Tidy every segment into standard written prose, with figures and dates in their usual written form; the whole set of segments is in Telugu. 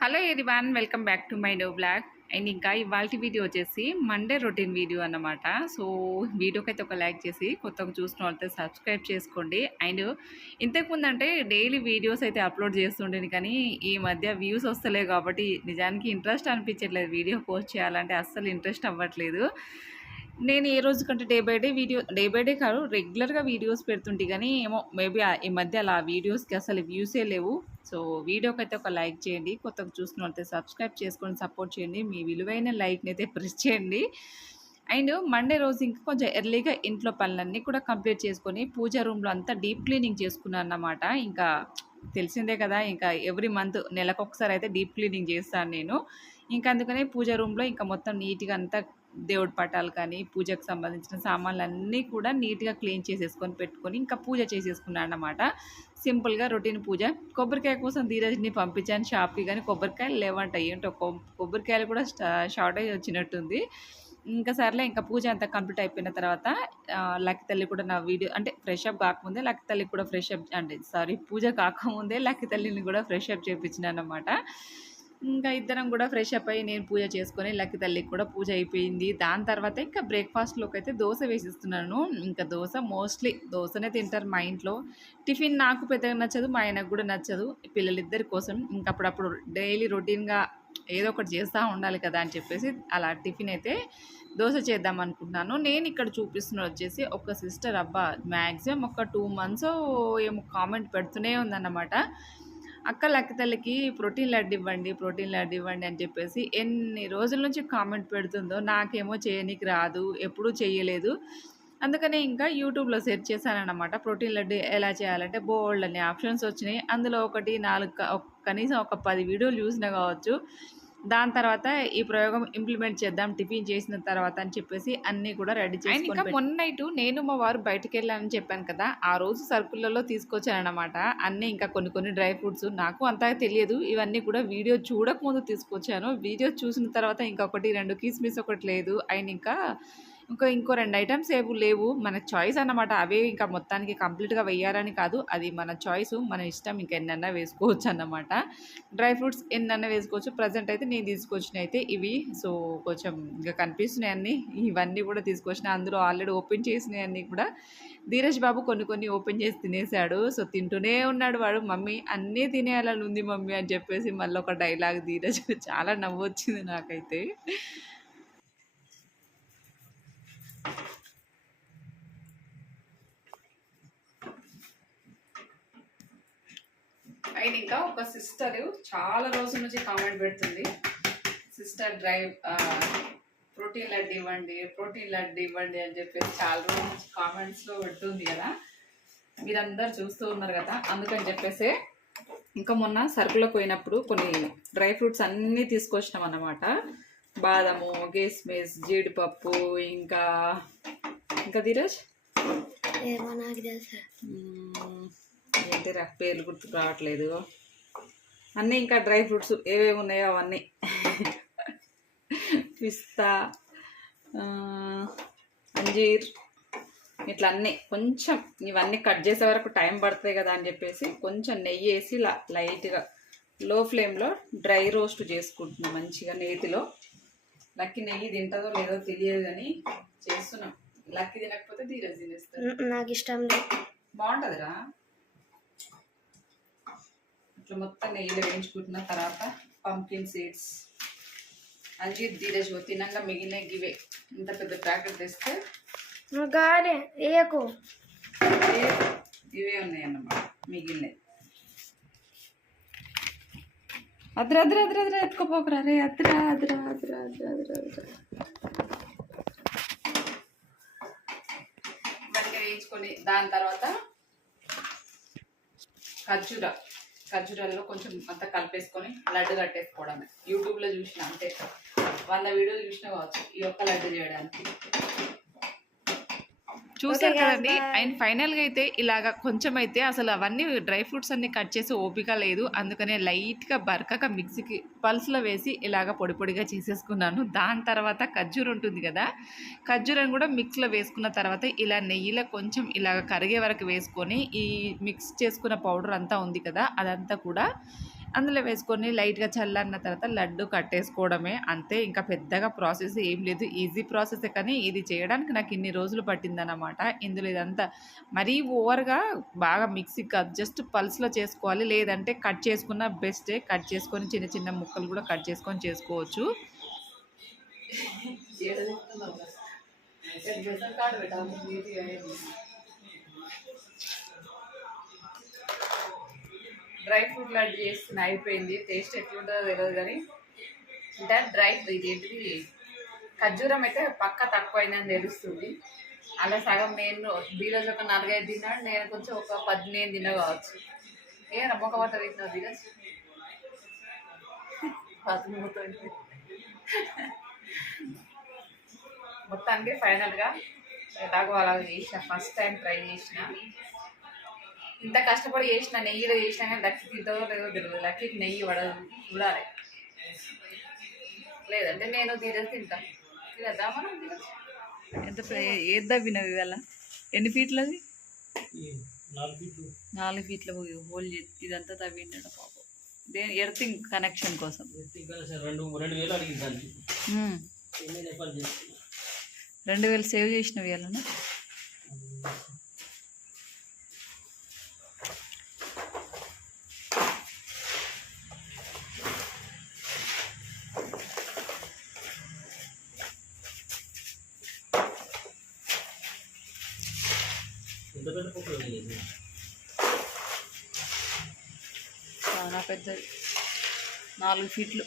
Hello everyone, welcome back to my new blog. And ఇంకా ఇవాల్టి వీడియో వచ్చేసి మండే రొటీన్ వీడియో అన్నమాట. సో వీడియోకి అయితే ఒక లైక్ చేసి కొత్తగా చూసిన వాళ్ళతో సబ్స్క్రైబ్ చేసుకోండి. అండ్ ఇంతకుముందు అంటే డైలీ వీడియోస్ అయితే అప్లోడ్ చేస్తుండేది, కానీ ఈ మధ్య వ్యూస్ వస్తలేవు కాబట్టి నిజానికి ఇంట్రెస్ట్ అనిపించట్లేదు. వీడియో పోస్ట్ చేయాలంటే అస్సలు ఇంట్రెస్ట్ అవ్వట్లేదు. నేను ఏ రోజు కంటే డే బై డే కాదు, రెగ్యులర్గా వీడియోస్ పెడుతుంటే, కానీ ఏమో మేబీ ఈ మధ్య అలా వీడియోస్కి అసలు వ్యూసే లేవు. సో వీడియోకి అయితే ఒక లైక్ చేయండి, కొత్తగా చూసిన వాళ్ళతో సబ్స్క్రైబ్ చేసుకొని సపోర్ట్ చేయండి. మీ విలువైన లైక్ని అయితే ప్రెస్ చేయండి. అండ్ మండే రోజు ఇంకా కొంచెం ఎర్లీగా ఇంట్లో పనులన్నీ కూడా కంప్లీట్ చేసుకొని పూజ రూమ్లో అంతా డీప్ క్లీనింగ్ చేసుకున్నాను అన్నమాట. ఇంకా తెలిసిందే కదా, ఇంకా ఎవ్రీ మంత్ నెలకొకసారి అయితే డీప్ క్లీనింగ్ చేస్తాను నేను. ఇంకా అందుకనే పూజ రూమ్లో ఇంకా మొత్తం నీట్గా అంతా దేవుడి పటాలు కానీ పూజకు సంబంధించిన సామాన్లు అన్నీ కూడా నీట్గా క్లీన్ చేసేసుకొని పెట్టుకొని ఇంకా పూజ చేసేసుకున్నాను అన్నమాట. సింపుల్గా రొటీన్ పూజ. కొబ్బరికాయ కోసం ధీరజ్ని పంపించాను షాప్కి, కానీ కొబ్బరికాయలు లేవంట. ఏంటో కొబ్బరికాయలు కూడా షార్టేజ్ వచ్చినట్టుంది. ఇంకా సర్లే, ఇంకా పూజ అంతా కంప్లీట్ అయిపోయిన తర్వాత లక్కీ తల్లి కూడా నా వీడియో అంటే ఫ్రెష్ అప్ కాకముందే లక్కీ తల్లికి కూడా ఫ్రెష్ అప్ అంటే పూజ కాకముందే లక్కీ తల్లిని కూడా ఫ్రెష్ అప్ చేయించినాను అనమాట. ఇంకా ఇద్దరం కూడా ఫ్రెష్ అప్ అయ్యి నేను పూజ చేసుకొని లక్కీ తల్లికి కూడా పూజ అయిపోయింది. దాని తర్వాత ఇంకా బ్రేక్ఫాస్ట్లోకి అయితే దోశ వేసిస్తున్నాను. ఇంకా మోస్ట్లీ దోశనే తింటారు మా ఇంట్లో. టిఫిన్ నాకు పెద్దగా నచ్చదు, మా ఆయనకు కూడా నచ్చదు, పిల్లలిద్దరి కోసం. ఇంకా అప్పుడప్పుడు డైలీ రొటీన్గా ఏదో ఒకటి చేస్తూ ఉండాలి కదా అని చెప్పేసి అలా టిఫిన్ అయితే దోశ చేద్దాం అనుకుంటున్నాను. నేను ఇక్కడ చూపిస్తున్న వచ్చేసి ఒక సిస్టర్ అబ్బా మ్యాక్సిమం ఒక 2 months ఏమో కామెంట్ పెడుతూనే ఉందన్నమాట. అక్క లక్కీ తల్లికి ప్రోటీన్ లడ్డు ఇవ్వండి అని చెప్పేసి ఎన్ని రోజుల నుంచి కామెంట్ పెడుతుందో. నాకేమో చేయనికి రాదు, ఎప్పుడూ చేయలేదు. అందుకనే ఇంకా యూట్యూబ్లో సెర్చ్ చేశానన్నమాట. ప్రోటీన్ లడ్డు ఎలా చేయాలంటే బోల్డ్ అనే ఆప్షన్స్ వచ్చినాయి. అందులో కనీసం ఒక 10 వీడియోలు చూసినా కావచ్చు. దాని తర్వాత ఈ ప్రయోగం ఇంప్లిమెంట్ చేద్దాం టిఫిన్ చేసిన తర్వాత అని చెప్పేసి అన్నీ కూడా రెడీ చేసుకొని ఇంకా మొన్న నైట్ నేను మా వారు బయటకు వెళ్ళాలని చెప్పాను కదా, ఆ రోజు సర్కులలో తీసుకొచ్చానమాట. అన్నీ ఇంకా కొన్ని డ్రై ఫ్రూట్స్ నాకు అంతగా తెలియదు. ఇవన్నీ కూడా వీడియో చూడకముందు తీసుకొచ్చాను. వీడియో చూసిన తర్వాత ఇంకొకటి 2 కిస్మిస్ ఒకటి లేదు. అండ్ ఇంకో 2 ఐటమ్స్ లేవు. మన చాయిస్ అన్నమాట. అవే ఇంకా మొత్తానికి కంప్లీట్గా వెయ్యాలని కాదు, అది మన చాయిస్, మన ఇష్టం. ఇంకా ఎన్నన్నా వేసుకోవచ్చు అన్నమాట. డ్రై ఫ్రూట్స్ ఎన్నన్నా వేసుకోవచ్చు. ప్రజెంట్ అయితే నేను తీసుకొచ్చినవి అయితే ఇవి. సో కొంచెం ఇంకా కనిపిస్తున్నాయి అన్నీ. ఇవన్నీ కూడా తీసుకొచ్చిన, అందులో ఆల్రెడీ ఓపెన్ చేసినవి అన్నీ కూడా ధీరజ్ బాబు కొన్ని ఓపెన్ చేసి తినేసాడు. సో తింటూనే ఉన్నాడు వాడు. మమ్మీ అన్నీ తినేయాలని ఉంది మమ్మీ అని చెప్పేసి మళ్ళీ ఒక డైలాగ్ ధీరజ్. చాలా నవ్వు వచ్చింది నాకైతే. అండ్ ఇంకా ఒక సిస్టర్ చాలా రోజుల నుంచి కామెంట్ పెడుతుంది, సిస్టర్ ప్రోటీన్ లడ్డు ఇవ్వండి అని చెప్పేసి చాలా రోజుల నుంచి కామెంట్స్లో పెడుతుంది కదా. మీరందరు చూస్తూ ఉన్నారు కదా, అందుకని చెప్పేసి ఇంకా మొన్న సరుకులకు పోయినప్పుడు కొన్ని డ్రై ఫ్రూట్స్ అన్నీ తీసుకొచ్చినాం అన్నమాట. బాదము, కిస్మిస్, జీడిపప్పు, ఇంకా ధీరజ్ ఏంటిరా పేర్లు గుర్తుకు రావట్లేదు. అన్నీ ఇంకా డ్రై ఫ్రూట్స్ ఏవేవి ఉన్నాయో అవన్నీ, పిస్తా, అంజీర్, ఇట్లా అన్నీ కొంచెం ఇవన్నీ కట్ చేసే వరకు టైం పడుతుంది కదా అని చెప్పేసి కొంచెం నెయ్యి వేసి లైట్గా లో ఫ్లేమ్లో డ్రై రోస్ట్ చేసుకుంటున్నాం మంచిగా నేతిలో. లక్కీ నెయ్యి తింటుందో లేదో తెలియదు కానీ చేస్తున్నాం. లక్కీ తినకపోతే ధీరజ్ తినేస్తాడు. నాకు ఇష్టం లేదు. బాగుంటుందిరా. ఇట్లా మొత్తం నెయ్యిలో వేయించుకుంటున్న తర్వాత పంకిన్ సీడ్స్, అంజీర్, ధీరజ్ తినంగా మిగిలిన గివే. ఇంత పెద్ద ప్యాకెట్ తెస్తే ఇవే ఉన్నాయి అన్నమాట మిగిలినవి. అద్ర ఎత్తుకోపోకరా రే. అద్ర ఇవన్నీ వేయించుకొని దాని తర్వాత ఖర్జూరాల్లో కొంచెం అంతా కలిపేసుకొని లడ్డు కట్టేసుకోవడమే. యూట్యూబ్లో చూసిన అంతే, 100 వీడియోలు చూసినా కావచ్చు ఈ ఒక్క లడ్డు చేయడానికి. చూసారు కదండి. అండ్ ఫైనల్గా అయితే ఇలాగ కొంచెం అయితే అసలు అవన్నీ డ్రై ఫ్రూట్స్ అన్నీ కట్ చేసి ఓపిక లేదు. అందుకనే లైట్గా బరకగా మిక్సీకి పల్స్లో వేసి ఇలాగ పొడిగా చేసేసుకున్నాను. దాని తర్వాత ఖర్జూరం ఉంటుంది కదా, ఖర్జూరం కూడా మిక్స్లో వేసుకున్న తర్వాత ఇలా నెయ్యిలో కొంచెం ఇలాగ కరిగే వరకు వేసుకొని ఈ మిక్స్ చేసుకున్న పౌడర్ అంతా ఉంది కదా అదంతా కూడా అందులో వేసుకొని లైట్‌గా చల్లారిన తర్వాత లడ్డు కట్టేసుకోవడమే. అంతే, ఇంకా పెద్దగా ప్రాసెస్ ఏం లేదు. ఈజీ ప్రాసెసే, కానీ ఇది చేయడానికి నాకు ఇన్ని రోజులు పట్టిందనమాట. ఇందులో ఇదంతా మరీ ఓవర్‌గా బాగా మిక్సీ కాదు. జస్ట్ పల్స్‌లో చేసుకోవాలి. లేదంటే కట్ చేసుకున్న బెస్టే. కట్ చేసుకొని చిన్న చిన్న ముక్కలు కూడా కట్ చేసుకొని చేసుకోవచ్చు. డ్రై ఫ్రూట్ లడ్డు చేసుకుని అయిపోయింది. టేస్ట్ ఎట్లుంటుందో తెలియదు, కానీ అంటే డ్రై ఇది ఏంటిది ఖర్జూరం అయితే పక్క తక్కువ అయిందని తెలుస్తుంది. అలా సగం నేను బీరోజు ఒక 4-5 తిన్నాడు, నేను కొంచెం ఒక 15 తిన్నా కావచ్చు. ఏ మొక్క పట్ట తిన్నావు బీరోజు 13. మొత్తానికి ఫైనల్గా ఎలాగో అలా చేసిన, ఫస్ట్ టైం ట్రై చేసిన. ఇంత కష్టపడి చేసిన, నెయ్యిలో చేసినా కానీ లక్కీ తింటుందో లేదో తెలియదు. లక్కీకి నెయ్యి పడదు, చూడాలి. లేదంటే నేను తీరేసి తింటా. తినేద్దా మనం తీరచ్చు. ఎంత ఏద్దా వినవి ఇవాళ ఎన్ని ఫీట్లు అది? 4 ఫీట్ల హోల్ ఇదంతా తవ్విండడు పాపం. దేని ఎర్తింగ్ కనెక్షన్ కోసం 2000 సేవ్ చేసినవి ఇవాళ. చాలా పెద్దది, 4 ఫీట్లు.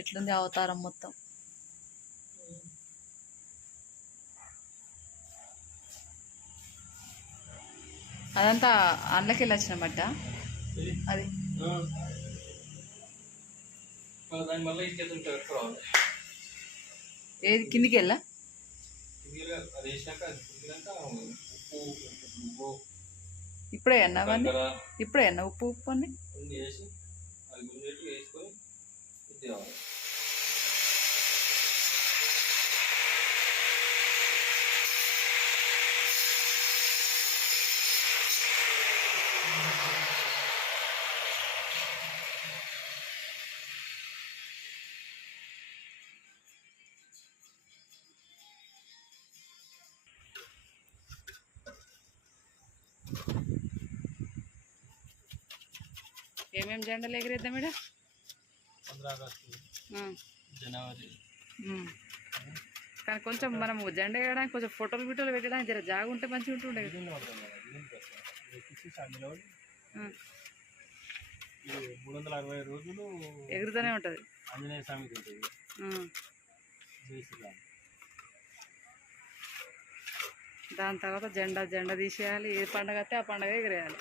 ఎట్లుంది అవతారం మొత్తం. అదంతా అందులోకి వెళ్ళి వచ్చినమాట. అది ఏది కిందికి వెళ్ళా? ఇప్పుడే అన్నా అవన్నీ, ఇప్పుడే అన్నా ఉప్పు ఉప్పు అన్నీ. ఏమేమి జెండాలు ఎగిరేద్దాం ఇక్కడ? 15 ఆగస్టు, జనవరి. కానీ కొంచెం మనము జెండా వేయడానికి కొంచెం ఫోటోలు బిటోలు పెట్టడానికి జర జాగా ఉంటే మంచిగా ఉంటుండే. 360 రోజులు ఎగురుతూనే ఉంటుంది. ఆంజనేయ స్వామికి ఉంటుంది. దాని తర్వాత జెండా తీసేయాలి. ఏ పండగ అయితే ఆ పండగ ఎగిరేయాలి.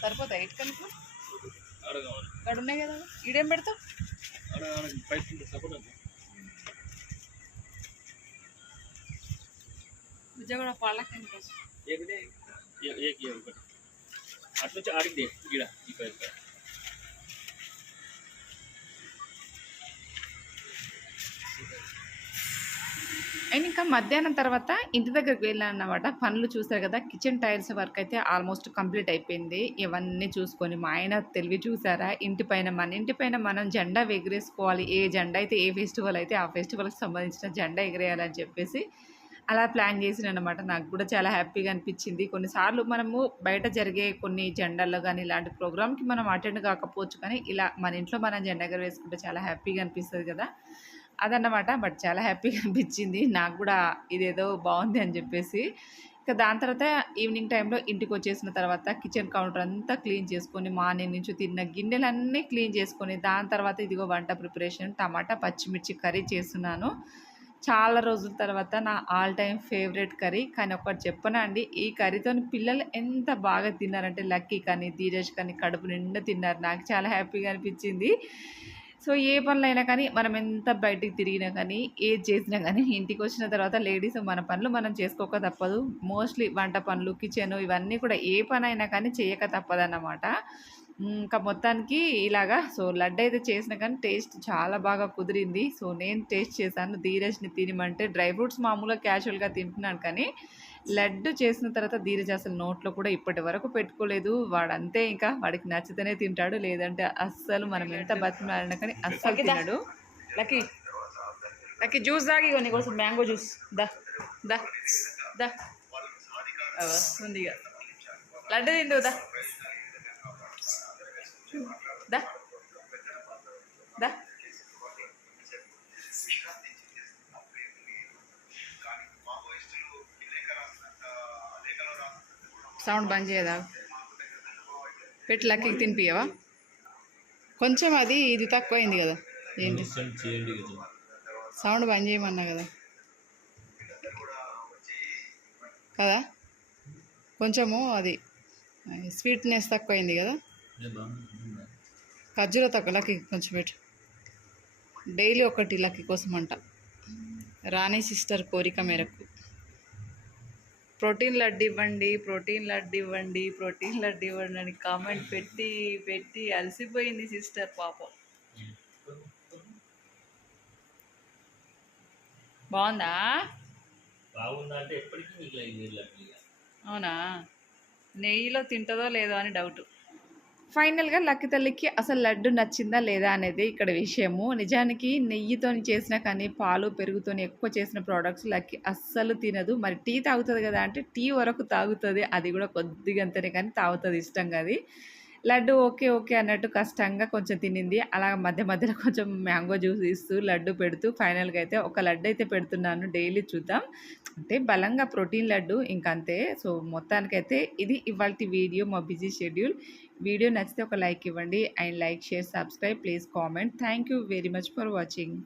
సరిపోతాయి ఇటుకలు ఇక్కడ ఉన్నాయి కదా. ఈడేం పెడతావు? విజయవాడ పాలకి అట్లా ఆడికి ఈడ ఈ పైపు అండ్ ఇంకా మధ్యాహ్నం తర్వాత ఇంటి దగ్గరికి వెళ్ళాను అన్నమాట. పనులు చూస్తారు కదా, కిచెన్ టైల్స్ వర్క్ అయితే ఆల్మోస్ట్ కంప్లీట్ అయిపోయింది. ఇవన్నీ చూసుకొని మా ఆయన తెలివి చూసారా, మన ఇంటి పైన మనం జెండా ఎగిరేసుకోవాలి. ఏ జెండా అయితే ఏ ఫెస్టివల్ అయితే ఆ ఫెస్టివల్కి సంబంధించిన జెండా ఎగిరేయాలని చెప్పేసి అలా ప్లాన్ చేసిన అనమాట. నాకు కూడా చాలా హ్యాపీగా అనిపించింది. కొన్నిసార్లు మనము బయట జరిగే కొన్ని జెండాల్లో కానీ ఇలాంటి ప్రోగ్రామ్కి మనం అటెండ్ కాకపోవచ్చు, కానీ ఇలా మన ఇంట్లో మనం జెండా ఎగరవేసుకుంటే చాలా హ్యాపీగా అనిపిస్తుంది కదా, అదన్నమాట. బట్ చాలా హ్యాపీగా అనిపించింది నాకు కూడా, ఇదేదో బాగుంది అని చెప్పేసి. ఇంకా దాని తర్వాత ఈవినింగ్ టైంలో ఇంటికి వచ్చేసిన తర్వాత కిచెన్ కౌంటర్ అంతా క్లీన్ చేసుకొని, మార్నింగ్ నుంచి తిన్న గిన్నెలన్నీ క్లీన్ చేసుకొని, దాని తర్వాత ఇదిగో వంట ప్రిపరేషన్ టమాటా పచ్చిమిర్చి కర్రీ చేస్తున్నాను. చాలా రోజుల తర్వాత నా ఆల్ టైమ్ ఫేవరెట్ కర్రీ. కానీ ఒకటి చెప్పనా అండి, ఈ కర్రీతో పిల్లలు ఎంత బాగా తిన్నారంటే, లక్కీ కానీ ధీరజ్ కానీ కడుపు నిండా తిన్నారు. నాకు చాలా హ్యాపీగా అనిపించింది. సో ఏ పనులైనా కానీ మనం ఎంత బయటికి తిరిగినా కానీ, ఏది చేసినా కానీ ఇంటికొచ్చిన తర్వాత లేడీస్ మన పనులు మనం చేసుకోక తప్పదు. మోస్ట్‌లీ వంట పనులు, కిచెను ఇవన్నీ కూడా ఏ పనైనా కానీ చేయక తప్పదన్నమాట. ఇంకా మొత్తానికి ఇలాగా సో లడ్డయితే చేసినా కానీ టేస్ట్ చాలా బాగా కుదిరింది. సో నేను టేస్ట్ చేశాను. ధీరజ్‌ని తినమంటే డ్రై ఫ్రూట్స్ మామూలుగా క్యాజువల్‌గా తింటున్నాను కానీ, లడ్డు చేసిన తర్వాత ధీరజ్ అసలు నోట్లో కూడా ఇప్పటి వరకు పెట్టుకోలేదు. వాడంతే ఇంకా వాడికి నచ్చితేనే తింటాడు. లేదంటే అస్సలు మనం ఎంత బతిమిలాడినా కానీ అస్సలు తినడు. లక్కీ లక్కీ జ్యూస్ తాగి ఇగో నీకోసం మ్యాంగో జ్యూస్ దా దా దా వస్తుంది ఇక లడ్డు తిందు దా దా దా సౌండ్ బంద్ చేయదా పెట్టి లక్కీకి తినిపియవా కొంచెం అది ఇది తక్కువైంది కదా ఏంటి సౌండ్ బంద్ చేయమన్నా కదా కదా కొంచెము అది స్వీట్నెస్ తక్కువైంది కదా ఖర్జూర తక్కువ లక్కీ కొంచెం పెట్టు డైలీ ఒకటి లక్కీ కోసం అంట రాణి సిస్టర్ కోరిక మేరకు ప్రోటీన్ లడ్డు ఇవ్వండి ప్రోటీన్ లడ్డు ఇవ్వండి ప్రోటీన్ లడ్డు ఇవ్వండి అని కామెంట్ పెట్టి పెట్టి అలసిపోయింది సిస్టర్ పాపం. బాగుందా బాగుందంటే ఎప్పటికీ మీకు అవునా నెయ్యిలో తింటుందో లేదో అని డౌట్. ఫైనల్గా లక్కీ తల్లికి అసలు లడ్డు నచ్చిందా లేదా అనేది ఇక్కడ విషయము. నిజానికి నెయ్యితో చేసిన కానీ పాలు పెరుగుతో ఎక్కువ చేసిన ప్రోడక్ట్స్ లక్కీ అస్సలు తినదు. మరి టీ తాగుతుంది కదా అంటే టీ వరకు తాగుతుంది, అది కూడా కొద్దిగా అంతనే కానీ తాగుతుంది ఇష్టంగా. అది లడ్డు ఓకే ఓకే అన్నట్టు కష్టంగా కొంచెం తినింది. అలా మధ్య మధ్యలో కొంచెం మ్యాంగో జ్యూస్ ఇస్తూ లడ్డు పెడుతూ ఫైనల్గా అయితే ఒక లడ్డు అయితే పెడుతున్నాను. డైలీ చూద్దాం అంటే బలంగా ప్రోటీన్ లడ్డు ఇంకంతే. సో మొత్తానికైతే ఇది ఇవాల్టి వీడియో, మా బిజీ షెడ్యూల్. వీడియో నచ్చితే ఒక లైక్ ఇవ్వండి and like share subscribe please comment. Thank you very much for watching.